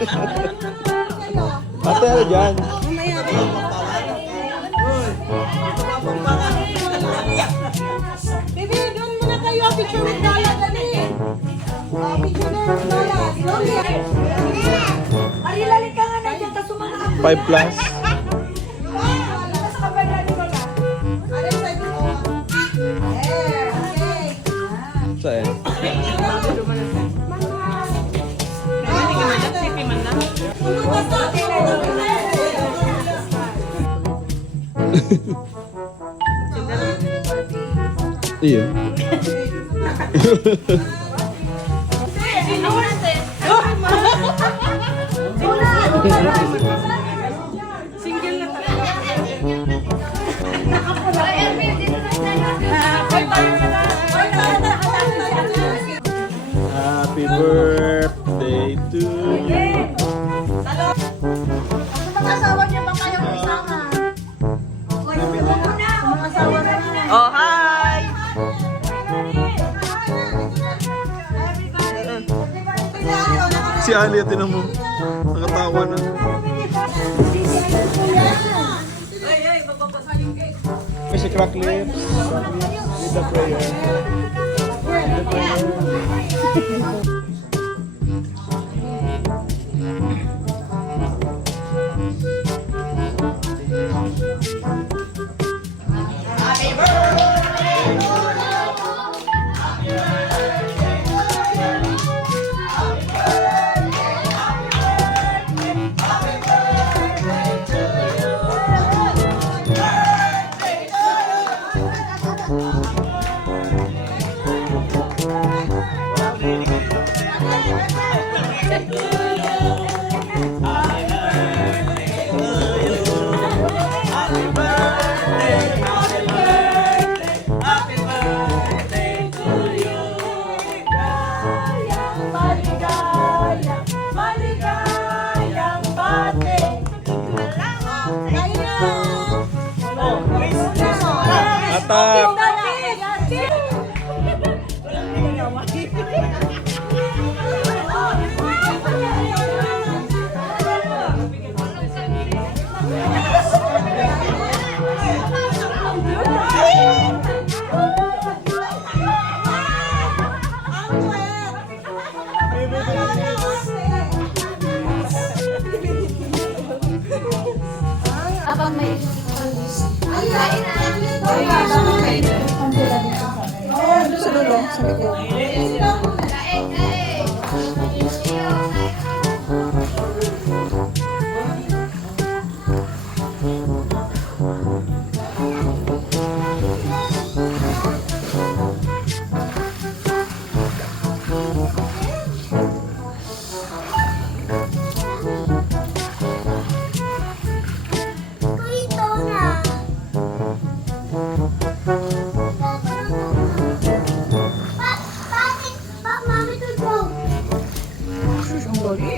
Ate, ano dyan? Baby, doon muna kayo. Picture with Lola. Dali. Picture na with Lola. Slowly. Arilalik ka nga na dyan. Tapos sumana ka. 5 plus. Tapos kabala ni Lola. Alam sa ito. Okay. Saan? Iya. Single na talaga. Happy birthday to you. Mga asawa niya ba kayong isama? Mga asawa na. Oh, hi! Si Ali, tinan mo. Nakatawa na. May si crack lips. With the prayer. With the prayer. Atak! Abang may Sa dulo, sa likod.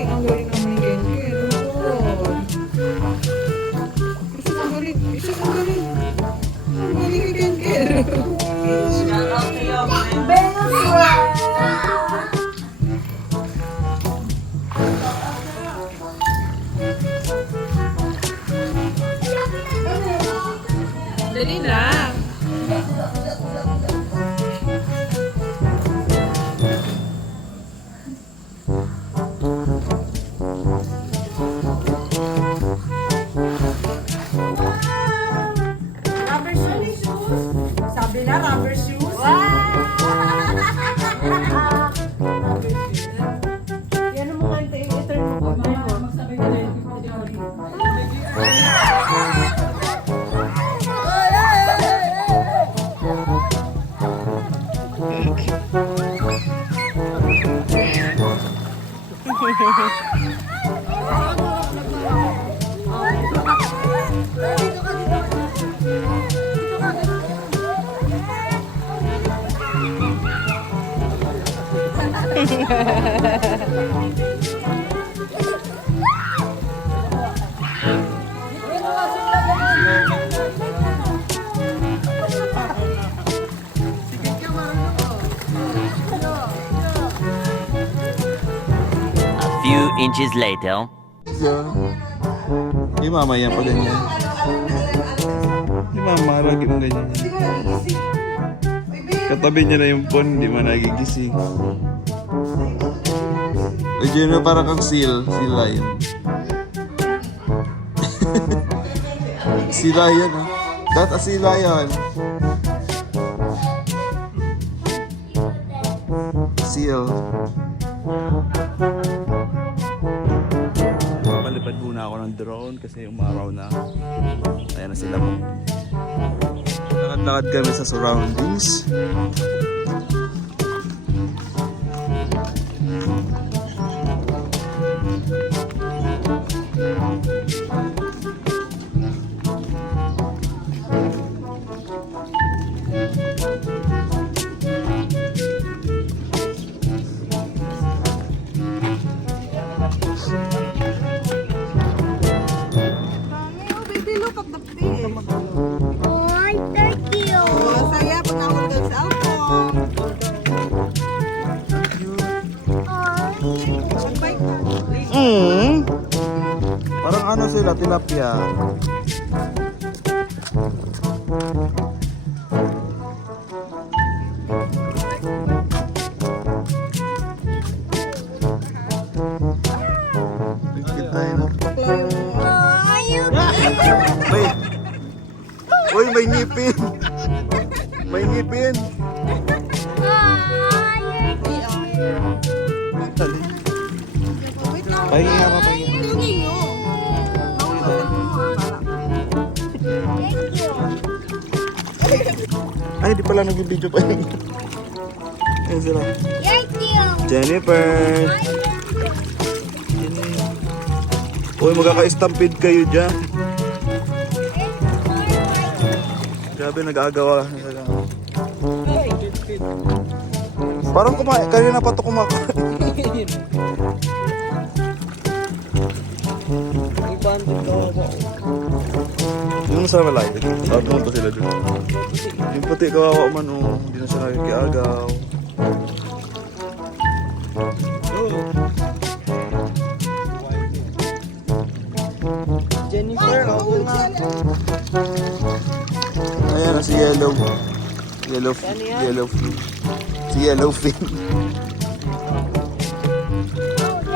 Ang galing naman ni Genji. Ang galing ni Genji. Dali na. Rubber shoes. Sabi na, rubber shoes. Yan ang mga ito yung magsabay ka na Few inches later. Di mama yan pa ganyan. Di mama, lagi mo ganyan. Katabi niya na yung phone, di man nagigising. O dyan na parang kang seal lion. Sea lion ha. That's a sea lion. Seal. Palipad muna ako ng drone kasi umaraw na. Ayan na sila po. Lakad-lakad kami sa surroundings. Oh, baby, look at the fish. Ay, thank you. Oh, saya pag nahulog sa cellphone. Mag-bike ka. Parang ano sila, tilapia. Bigkit tayo na. May... Uy, may ngipin! May ngipin! Dali. Wait lang. Pahingi nga ka, pahingi. Ilungin nyo. Nahulog mo, Ay, di pala nag-video pa yun. Ayun sila. Thank you. Jennifer! Uy, magkaka-stampede kayo dyan. Grabe, nag-aagawa. Parang kumain. Kanina pa ito kumakain. Yung sa malay. Sabi mo pa sila dun. Yung puti kawawa man oh. Hindi na siya nakikiagaw. Jennifer, okay na. Ayan na si Yellow. Yellowfin. Si Yellowfin.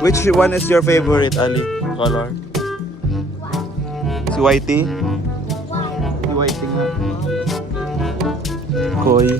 Which one is your favorite, Ali? Color? Si Whitey? Si Whitey nga. Koi.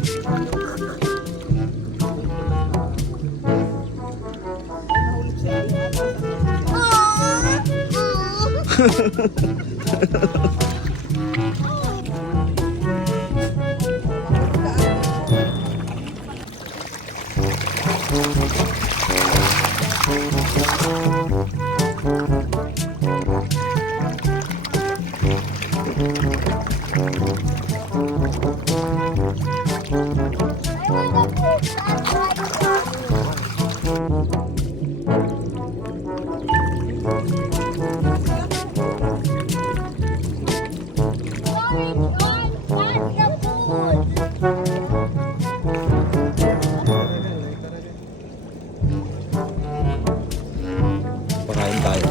Pakain tayo.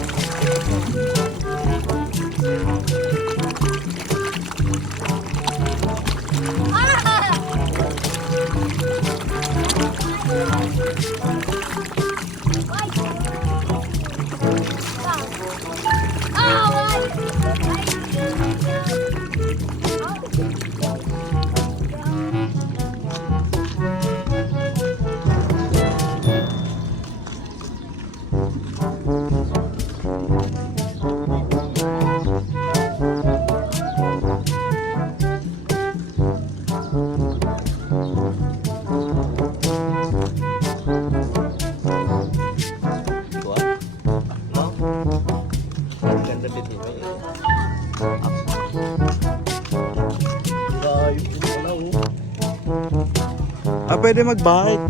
Ah, pwede mag-bike.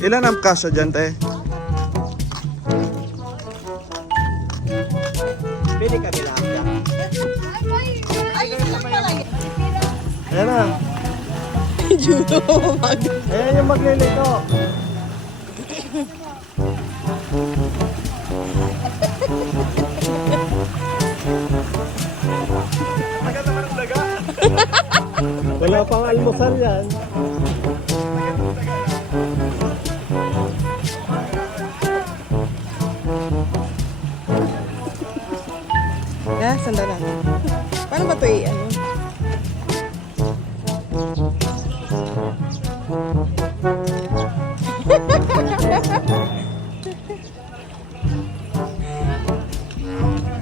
Ilan ang kasya dyan, te? Pwede kami lang dyan. Ay, isa lang pala yun. Ayan na. Judo, mag. Ayan yung maglilito. Wala pang almusal yan. Sandalan. Paano ba ito ano?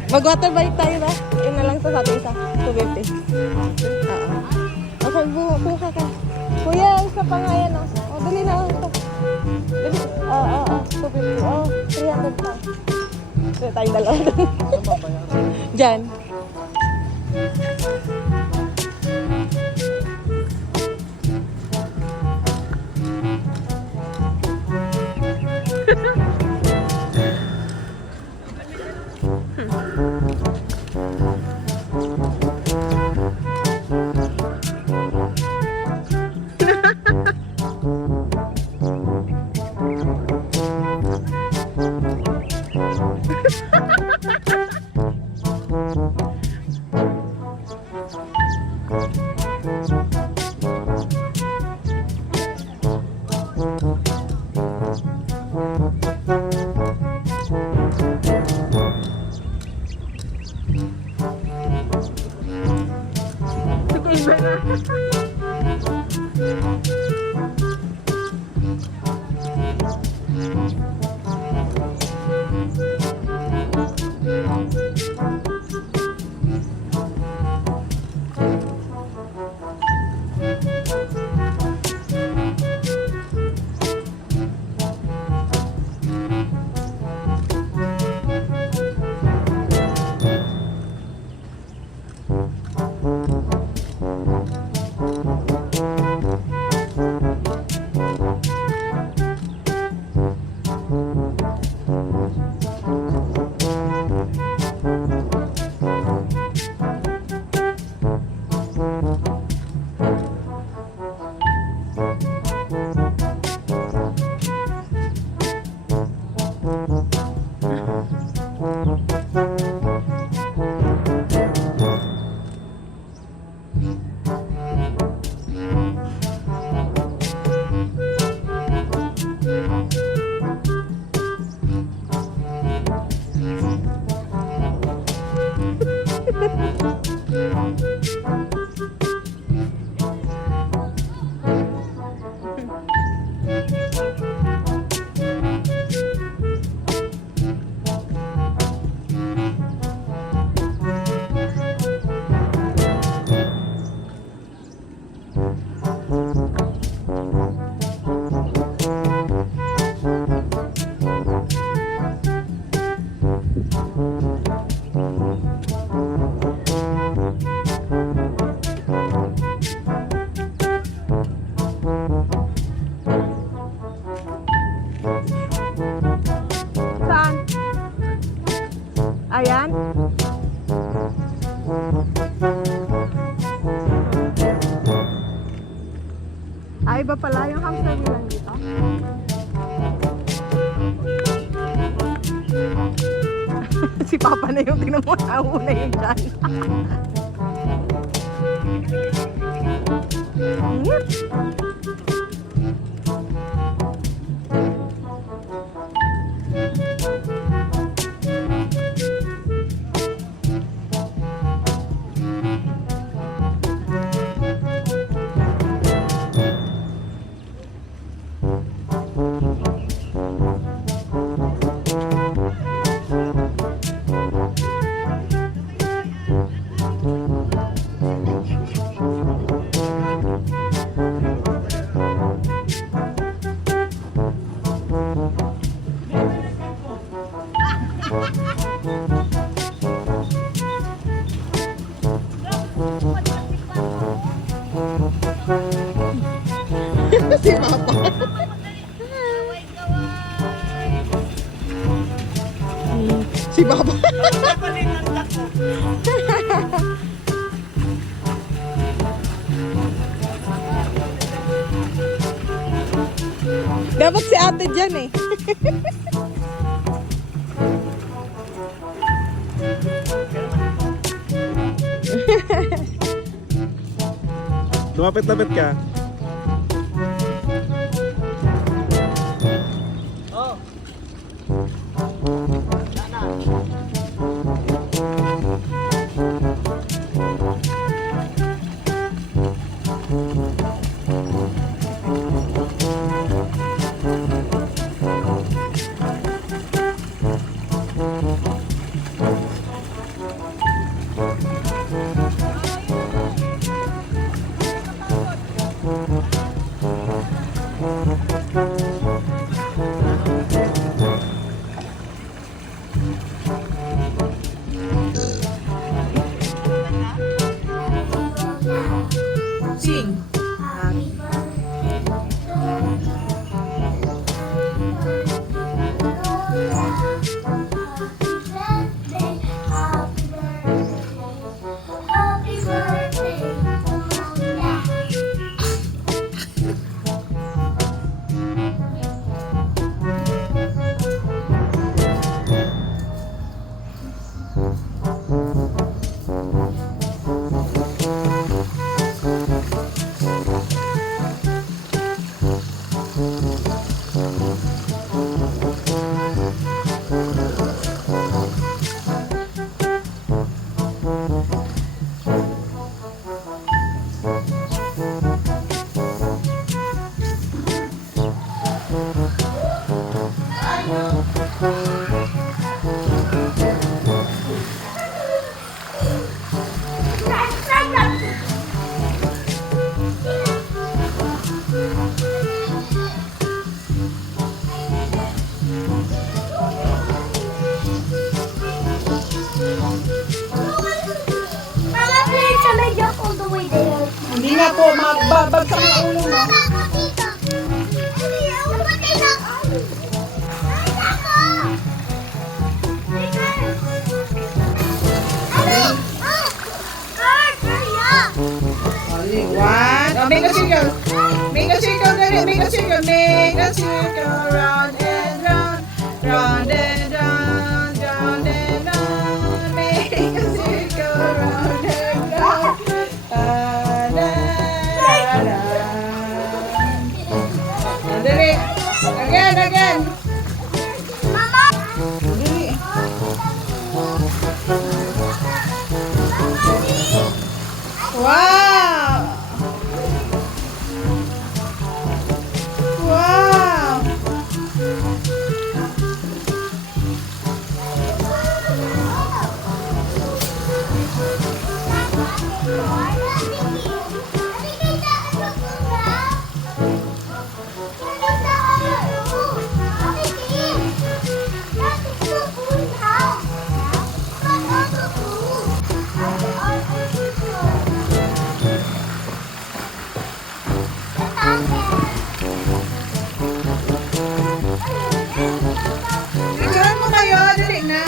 Mag-water bike tayo ba? Yun na lang sa atin isa. 250. Oo. Okay, buka ka. Kuya, isa pa nga yan. Oh, dali na. Dali. Oo. 250. Oh, 300 pa. Dali tayong dalawa doon. Diyan. Ayan. Ay, iba pala yung hamster nilang dito. Si Papa na yung tingnan mo na una yung dyan. Ngip. Si Papa. Si Baba. Dapat si ate dyan eh. Lumapit-lapit ka. Sing. Mama, please, can I jump all the way there? Hindi nga po, magbabagsak ang ulo mo. One. Oh, make a circle. Make a circle, baby. Make a circle. Make a circle. Round and round. Round and round. Round and round. Make a circle. Round and round. Da, da, da, da. Dali. Again. Dali. Wow! Wow! Picturean mo kayo, dali na.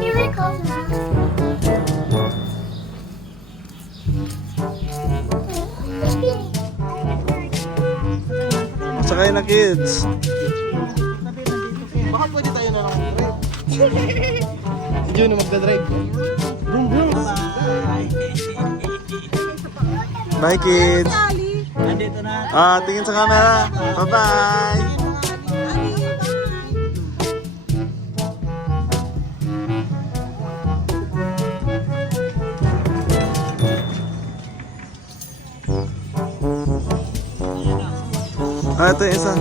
Here it goes now. Sakay na kids. Baka pwede tayo na lang mag-drive. Si Jun magdadrive. Vroom vroom. Bye kids. Tingin sa camera. Bye-bye. Ito yung isa.